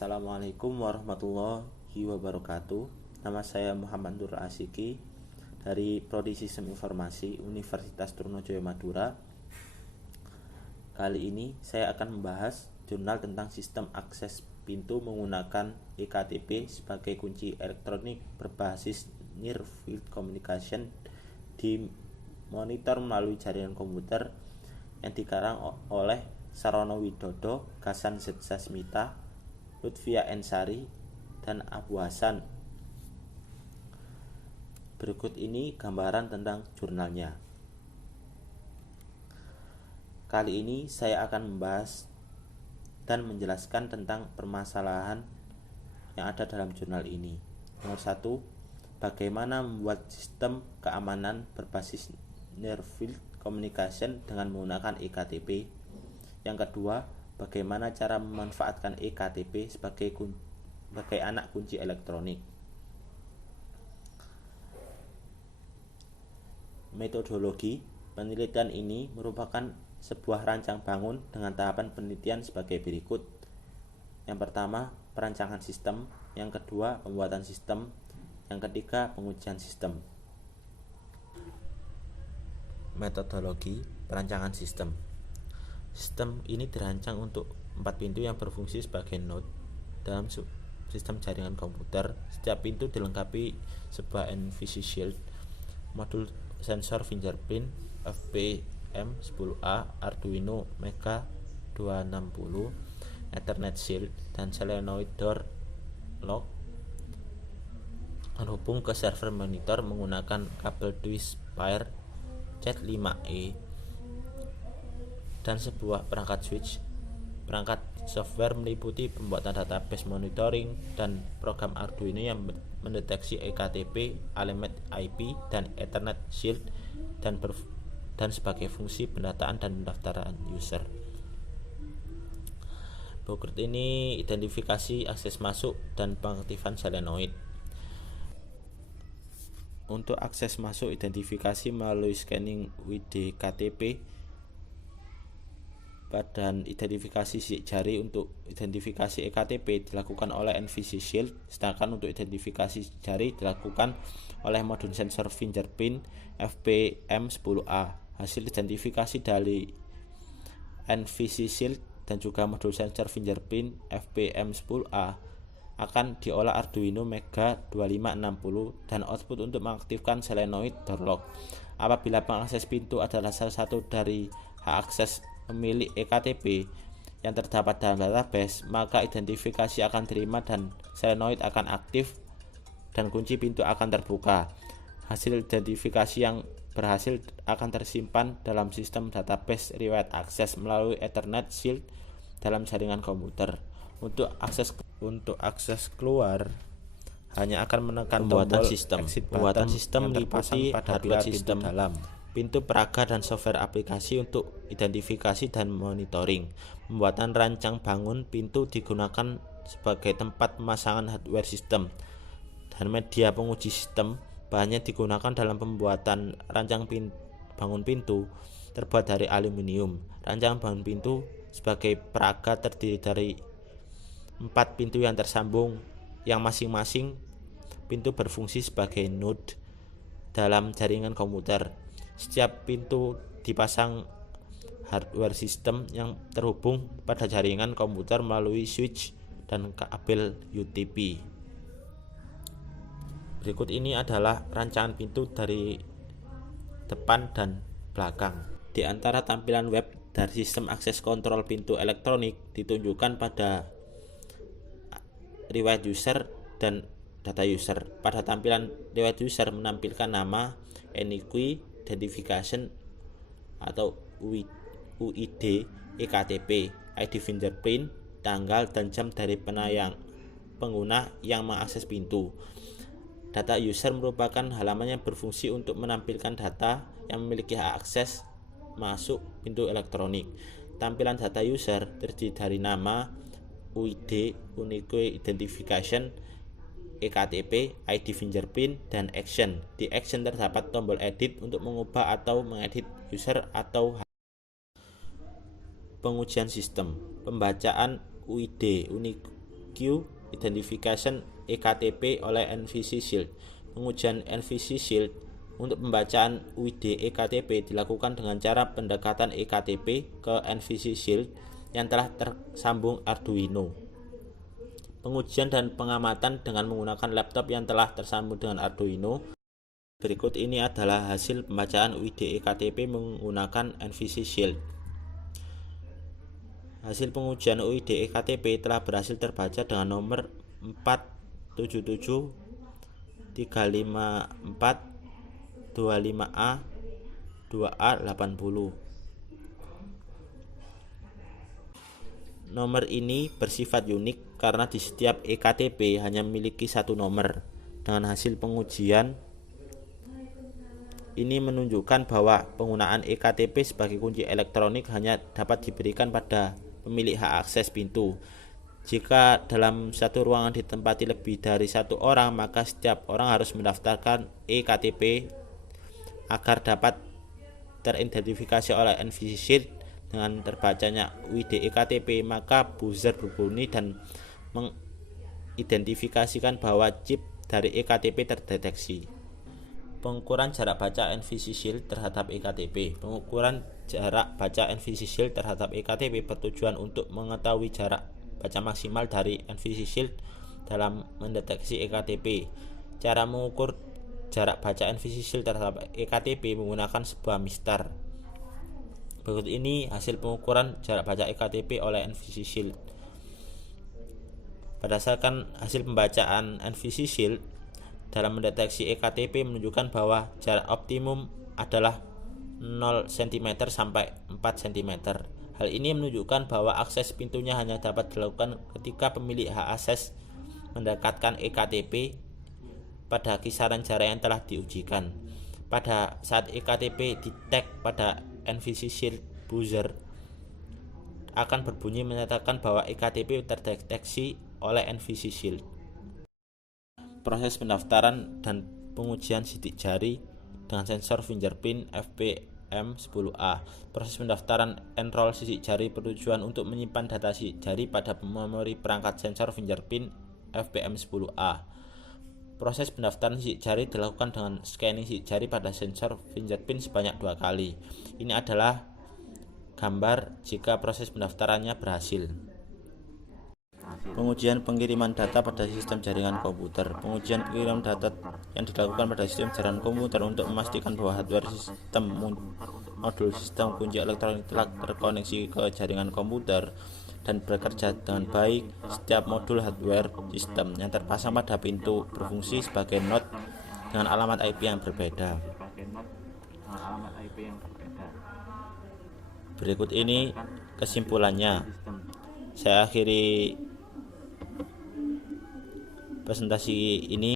Assalamualaikum warahmatullahi wabarakatuh. Nama saya Muhammad Nur Asyiki dari Prodi Sistem Informasi Universitas Trunojoyo Madura. Kali ini saya akan membahas jurnal tentang sistem akses pintu menggunakan eKTP sebagai kunci elektronik berbasis Near Field Communication di monitor melalui jaringan komputer yang dikarang oleh Sarono Widodo, Gasan Zetsasmita, Lutfia Ensari, dan Abu Hasan. Berikut ini gambaran tentang jurnalnya. Kali ini saya akan membahas dan menjelaskan tentang permasalahan yang ada dalam jurnal ini. Nomor 1, bagaimana membuat sistem keamanan berbasis Near Field Communication dengan menggunakan eKTP. Yang kedua, bagaimana cara memanfaatkan eKTP sebagai anak kunci elektronik. Metodologi penelitian ini merupakan sebuah rancang bangun dengan tahapan penelitian sebagai berikut. Yang pertama, perancangan sistem. Yang kedua, pembuatan sistem. Yang ketiga, pengujian sistem. Metodologi perancangan sistem. Sistem ini dirancang untuk 4 pintu yang berfungsi sebagai node dalam sistem jaringan komputer. Setiap pintu dilengkapi sebuah NVC Shield, modul sensor fingerprint, FPM10A, Arduino Mega 260, Ethernet Shield, dan solenoid door lock terhubung ke server monitor menggunakan kabel Twistpire Z5E dan sebuah perangkat switch. Perangkat software meliputi pembuatan database monitoring dan program Arduino yang mendeteksi eKTP, alamat IP, dan Ethernet Shield dan sebagai fungsi pendataan dan pendaftaran user. Berikut ini identifikasi akses masuk dan pengaktifan solenoid. Untuk akses masuk, identifikasi melalui scanning WD KTP dan identifikasi sidik jari. Untuk identifikasi eKTP dilakukan oleh NVC Shield, sedangkan untuk identifikasi jari dilakukan oleh modul sensor fingerprint FPM10A. Hasil identifikasi dari NVC Shield dan juga modul sensor fingerprint FPM10A akan diolah Arduino Mega 2560 dan output untuk mengaktifkan solenoid door lock. Apabila pengakses pintu adalah salah satu dari hak akses pemilik eKTP yang terdapat dalam database, maka identifikasi akan terima dan solenoid akan aktif dan kunci pintu akan terbuka. Hasil identifikasi yang berhasil akan tersimpan dalam sistem database riwayat akses melalui Ethernet Shield dalam jaringan komputer. Untuk akses keluar hanya akan menekan tombol exit button. Pembuatan sistem meliputi hardware sistem dalam, pintu peraga, dan software aplikasi untuk identifikasi dan monitoring. Pembuatan rancang bangun pintu digunakan sebagai tempat pemasangan hardware sistem, dan media penguji sistem bahannya digunakan dalam pembuatan rancang bangun pintu terbuat dari aluminium. Rancang bangun pintu sebagai peraga terdiri dari 4 pintu yang tersambung, yang masing-masing pintu berfungsi sebagai node dalam jaringan komputer. Setiap pintu dipasang hardware sistem yang terhubung pada jaringan komputer melalui switch dan kabel UTP. Berikut ini adalah rancangan pintu dari depan dan belakang. Di antara tampilan web dari sistem akses kontrol pintu elektronik ditunjukkan pada riwayat user dan data user. Pada tampilan riwayat user menampilkan nama, unique identification atau UID, eKTP, ID fingerprint, tanggal dan jam dari pengguna yang mengakses pintu. Data user merupakan halaman yang berfungsi untuk menampilkan data yang memiliki hak akses masuk pintu elektronik. Tampilan data user terdiri dari nama, UID, unique identification, eKTP, ID fingerprint, dan action. Di action terdapat tombol edit untuk mengubah atau mengedit user atau pengujian sistem. Pembacaan UID, unique Q. Identification eKTP oleh NVC Shield. Pengujian NVC Shield untuk pembacaan UID eKTP dilakukan dengan cara pendekatan eKTP ke NVC Shield yang telah tersambung Arduino. Pengujian dan pengamatan dengan menggunakan laptop yang telah tersambung dengan Arduino. Berikut ini adalah hasil pembacaan UID eKTP menggunakan NVC Shield. Hasil pengujian UID eKTP telah berhasil terbaca dengan nomor 477 354 25A 2A80. Nomor ini bersifat unik karena di setiap eKTP hanya memiliki satu nomor. Dengan hasil pengujian ini menunjukkan bahwa penggunaan eKTP sebagai kunci elektronik hanya dapat diberikan pada pemilik hak akses pintu. Jika dalam satu ruangan ditempati lebih dari satu orang, maka setiap orang harus mendaftarkan eKTP agar dapat teridentifikasi oleh NVC Shield. Dengan terbacanya UID eKTP, maka buzzer berbunyi dan mengidentifikasikan bahwa chip dari eKTP terdeteksi. Pengukuran jarak baca NVC Shield terhadap eKTP. Pengukuran jarak baca NVC Shield terhadap eKTP bertujuan untuk mengetahui jarak baca maksimal dari NVC Shield dalam mendeteksi eKTP. Cara mengukur jarak baca NVC Shield terhadap eKTP menggunakan sebuah mistar. Berikut ini hasil pengukuran jarak baca eKTP oleh NVC Shield. Berdasarkan hasil pembacaan NVC Shield dalam mendeteksi eKTP menunjukkan bahwa jarak optimum adalah 0 cm sampai 4 cm. Hal ini menunjukkan bahwa akses pintunya hanya dapat dilakukan ketika pemilik hak akses mendekatkan eKTP pada kisaran jarak yang telah diujikan. Pada saat eKTP di-tag pada NVC Shield, buzzer akan berbunyi menyatakan bahwa eKTP terdeteksi oleh NVC Shield. Proses pendaftaran dan pengujian sidik jari dengan sensor fingerprint FPM10A. Proses pendaftaran enroll sidik jari bertujuan untuk menyimpan data sidik jari pada memori perangkat sensor fingerprint FPM10A. Proses pendaftaran sidik jari dilakukan dengan scanning sidik jari pada sensor fingerprint sebanyak 2 kali. Ini adalah gambar jika proses pendaftarannya berhasil. Pengujian pengiriman data pada sistem jaringan komputer. Pengujian pengiriman data yang dilakukan pada sistem jaringan komputer untuk memastikan bahwa hardware sistem modul sistem kunci elektronik telah terkoneksi ke jaringan komputer dan bekerja dengan baik. Setiap modul hardware sistem yang terpasang pada pintu berfungsi sebagai node dengan alamat IP yang berbeda. Berikut ini kesimpulannya. Saya akhiri presentasi ini.